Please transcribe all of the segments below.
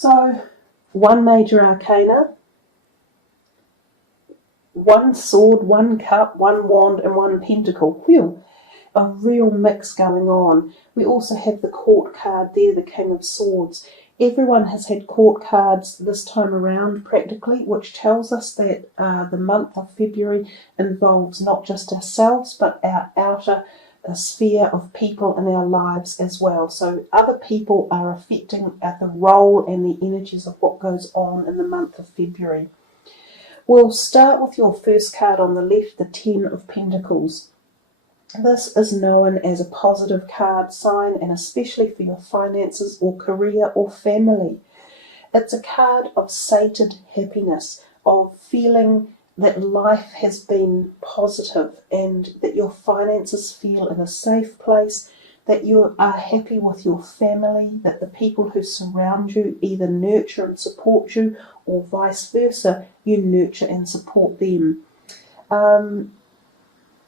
So, one major arcana, one sword, one cup, one wand, and one pentacle. Whew, a real mix going on. We also have the court card there, the King of Swords. Everyone has had court cards this time around practically, which tells us that the month of February involves not just ourselves but our outer sphere of people in our lives as well. So other people are affecting the role and the energies of what goes on in the month of February. We'll start with your first card on the left, the Ten of Pentacles. This is known as a positive card sign, and especially for your finances or career or family. It's a card of sated happiness, of feeling that life has been positive and that your finances feel in a safe place, that you are happy with your family, that the people who surround you either nurture and support you or vice versa, you nurture and support them.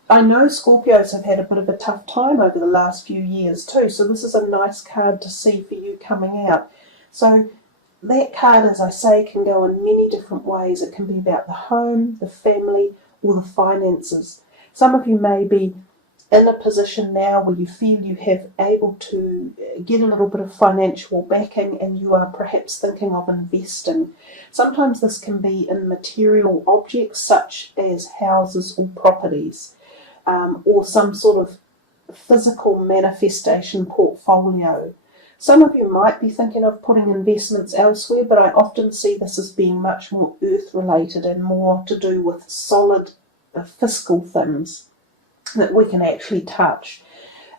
I know Scorpios have had a bit of a tough time over the last few years too, so this is a nice card to see for you coming out. So that card, as I say, can go in many different ways. It can be about the home, the family, or the finances. Some of you may be in a position now where you feel you have able to get a little bit of financial backing and you are perhaps thinking of investing. Sometimes this can be in material objects such as houses or properties. Or some sort of physical manifestation portfolio. Some of you might be thinking of putting investments elsewhere, but I often see this as being much more earth-related and more to do with solid fiscal things that we can actually touch.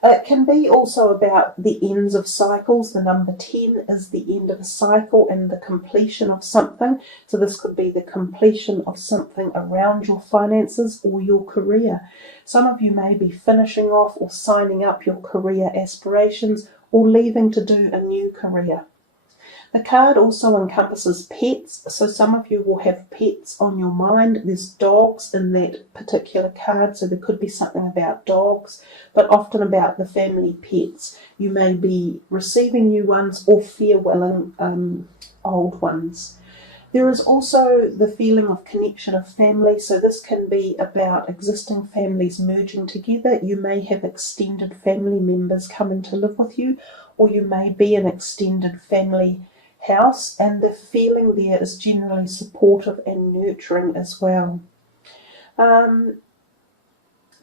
It can be also about the ends of cycles. The number 10 is the end of a cycle and the completion of something. So this could be the completion of something around your finances or your career. Some of you may be finishing off or signing up your career aspirations or leaving to do a new career. The card also encompasses pets, so some of you will have pets on your mind. There's dogs in that particular card, so there could be something about dogs, but often about the family pets. You may be receiving new ones or farewelling old ones. There is also the feeling of connection of family, so this can be about existing families merging together. You may have extended family members coming to live with you, or you may be an extended family house, and the feeling there is generally supportive and nurturing as well.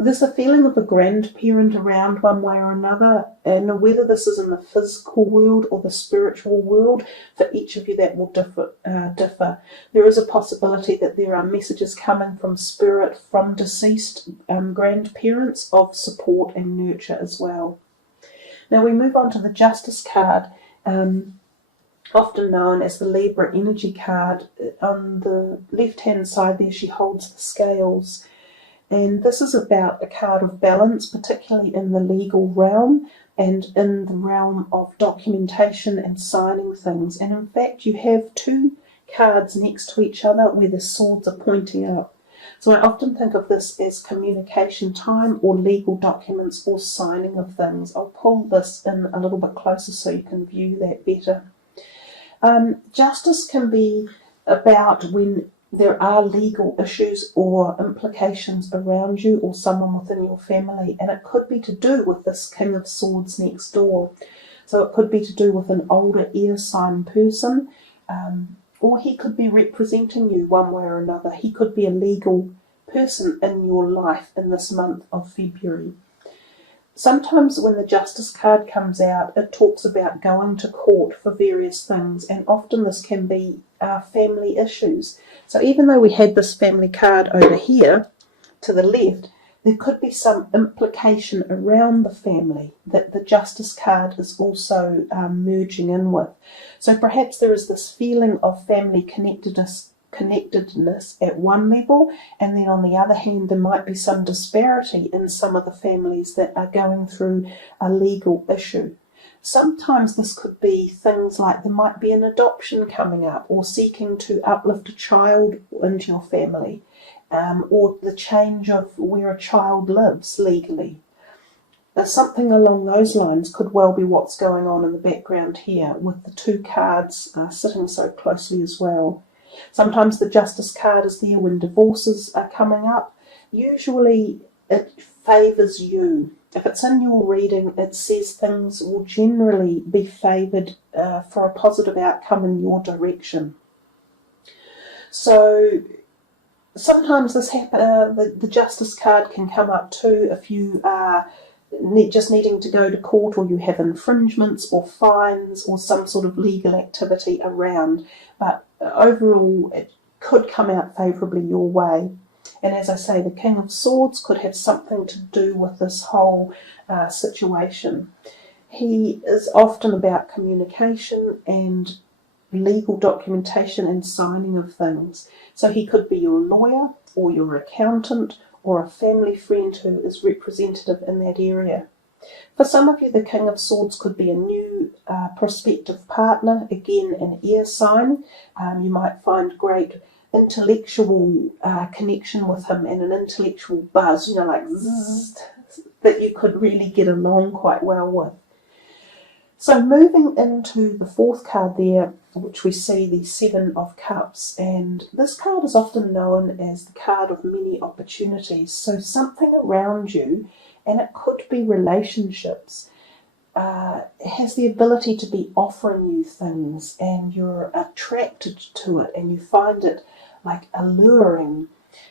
There's a feeling of a grandparent around one way or another, and whether this is in the physical world or the spiritual world, for each of you that will differ. There is a possibility that there are messages coming from spirit, from deceased grandparents of support and nurture as well. Now we move on to the Justice card, often known as the Libra energy card. On the left-hand side there she holds the scales. And this is about a card of balance, particularly in the legal realm and in the realm of documentation and signing things. And in fact, you have two cards next to each other where the swords are pointing up. So I often think of this as communication time or legal documents or signing of things. I'll pull this in a little bit closer so you can view that better. Justice can be about when there are legal issues or implications around you or someone within your family, and it could be to do with this King of Swords next door. So it could be to do with an older air sign person, or he could be representing you one way or another. He could be a legal person in your life in this month of February. Sometimes when the Justice card comes out, it talks about going to court for various things, and often this can be family issues. So even though we had this family card over here to the left, there could be some implication around the family that the Justice card is also merging in with. So perhaps there is this feeling of family connectedness at one level, and then on the other hand there might be some disparity in some of the families that are going through a legal issue. Sometimes this could be things like there might be an adoption coming up, or seeking to uplift a child into your family, or the change of where a child lives legally. something along those lines could well be what's going on in the background here, with the two cards sitting so closely as well. Sometimes the Justice card is there when divorces are coming up. Usually it favours you. If it's in your reading, it says things will generally be favoured for a positive outcome in your direction. So sometimes this the Justice card can come up too if you are just needing to go to court, or you have infringements or fines or some sort of legal activity around. But overall, it could come out favourably your way. And as I say, the King of Swords could have something to do with this whole situation. He is often about communication and legal documentation and signing of things. So he could be your lawyer or your accountant or a family friend who is representative in that area. For some of you, the King of Swords could be a new prospective partner, again an air sign. You might find great intellectual connection with him and an intellectual buzz, like zzz, that you could really get along quite well with. So moving into the fourth card there, which we see the Seven of Cups, and this card is often known as the card of many opportunities. So something around you, and it could be relationships, has the ability to be offering you things, and you're attracted to it and you find it like alluring.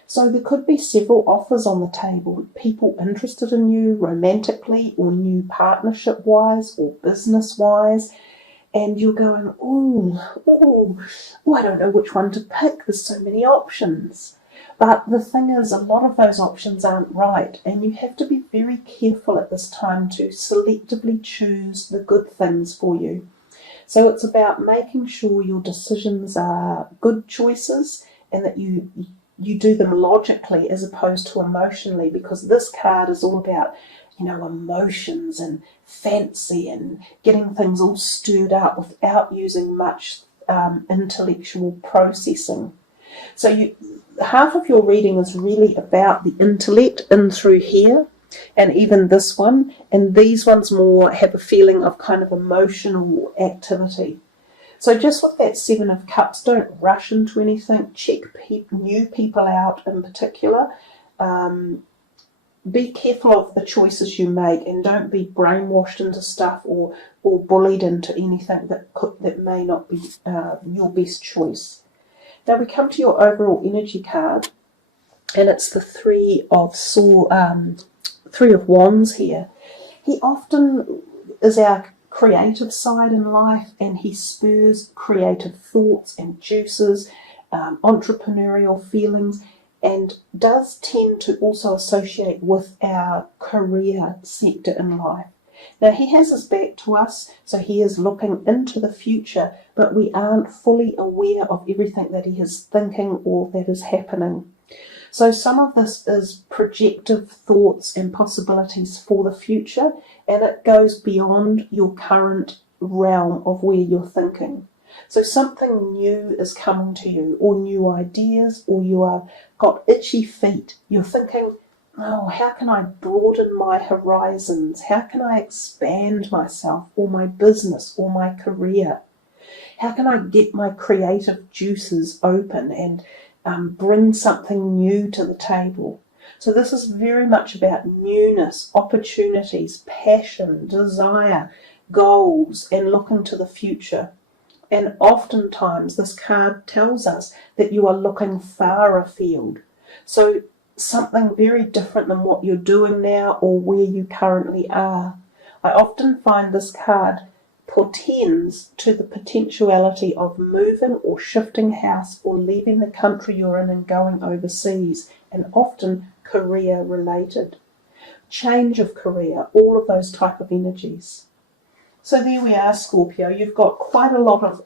So there could be several offers on the table, people interested in you romantically or new partnership wise or business wise, and you're going, oh, I don't know which one to pick, there's so many options. But the thing is, a lot of those options aren't right, and you have to be very careful at this time to selectively choose the good things for you. So it's about making sure your decisions are good choices and that you do them logically as opposed to emotionally, because this card is all about, emotions and fancy and getting things all stirred up without using much intellectual processing. So half of your reading is really about the intellect in through here, and even this one, and these ones more have a feeling of kind of emotional activity. So just with that Seven of Cups, don't rush into anything. Check new people out in particular. Be careful of the choices you make, and don't be brainwashed into stuff or bullied into anything that may not be your best choice. Now we come to your overall energy card, and it's the Three of Wands here. He often is our creative side in life, and he spurs creative thoughts and juices, entrepreneurial feelings, and does tend to also associate with our career sector in life. Now he has his back to us, so he is looking into the future, but we aren't fully aware of everything that he is thinking or that is happening. So some of this is projective thoughts and possibilities for the future, and it goes beyond your current realm of where you're thinking. So something new is coming to you, or new ideas, or you are got itchy feet. You're thinking, how can I broaden my horizons? How can I expand myself or my business or my career? How can I get my creative juices open and bring something new to the table? So this is very much about newness, opportunities, passion, desire, goals, and looking to the future. And oftentimes this card tells us that you are looking far afield. So something very different than what you're doing now or where you currently are. I often find this card portends to the potentiality of moving or shifting house or leaving the country you're in and going overseas, and often career related. Change of career, all of those type of energies. So there we are, Scorpio. You've got quite a lot of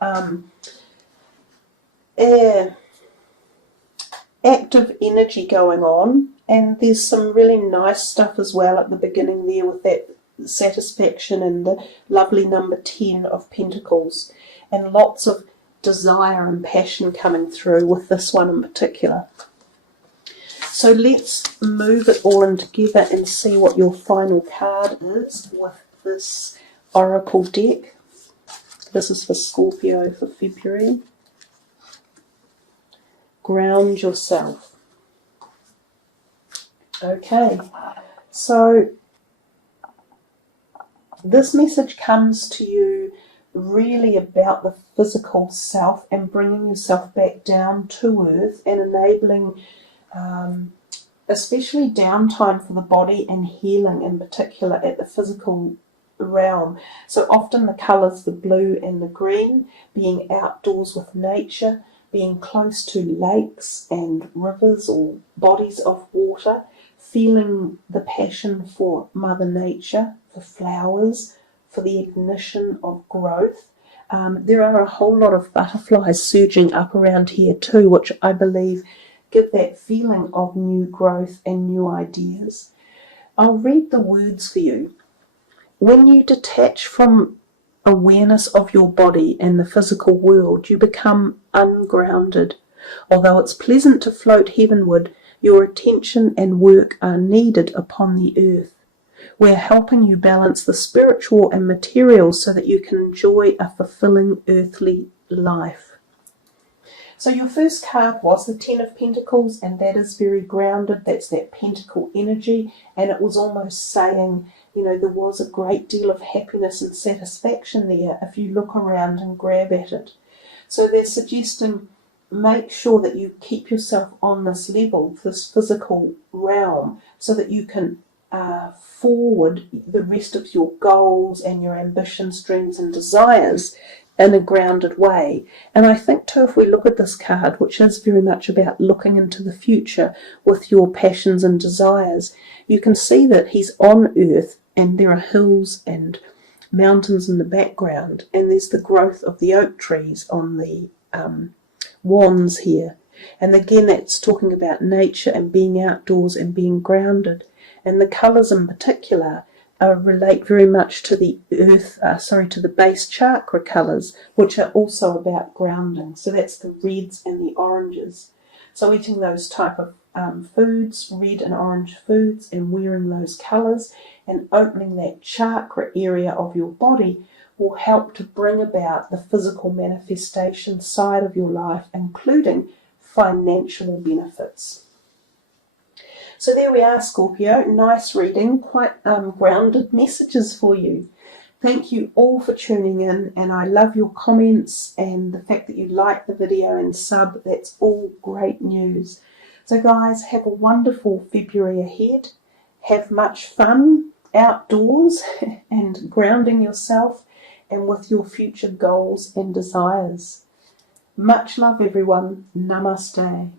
active energy going on, and there's some really nice stuff as well at the beginning there with that satisfaction and the lovely number 10 of Pentacles, and lots of desire and passion coming through with this one in particular. So let's move it all in together and see what your final card is with this Oracle deck. This is for Scorpio for February. Ground yourself. Okay, so this message comes to you really about the physical self and bringing yourself back down to earth and enabling especially downtime for the body and healing in particular at the physical realm. So often the colours, the blue and the green, being outdoors with nature, being close to lakes and rivers or bodies of water, feeling the passion for Mother Nature, for flowers, for the ignition of growth. There are a whole lot of butterflies surging up around here too, which I believe give that feeling of new growth and new ideas. I'll read the words for you. When you detach from awareness of your body and the physical world, you become ungrounded. Although it's pleasant to float heavenward, your attention and work are needed upon the earth. We're helping you balance the spiritual and material so that you can enjoy a fulfilling earthly life. So your first card was the Ten of Pentacles, and that is very grounded. That's that pentacle energy, and it was almost saying, you know, there was a great deal of happiness and satisfaction there if you look around and grab at it. So they're suggesting make sure that you keep yourself on this level, this physical realm, so that you can forward the rest of your goals and your ambitions, dreams and desires in a grounded way. And I think too, if we look at this card, which is very much about looking into the future with your passions and desires, you can see that he's on earth and there are hills and mountains in the background, and there's the growth of the oak trees on the wands here. And again, that's talking about nature and being outdoors and being grounded. And the colours in particular relate very much to the to the base chakra colours, which are also about grounding. So that's the reds and the oranges. So eating those type of foods, red and orange foods, and wearing those colours and opening that chakra area of your body will help to bring about the physical manifestation side of your life, including financial benefits. So there we are, Scorpio. Nice reading, quite grounded messages for you. Thank you all for tuning in, and I love your comments and the fact that you like the video and sub. That's all great news. So guys, have a wonderful February ahead. Have much fun outdoors and grounding yourself and with your future goals and desires. Much love, everyone. Namaste.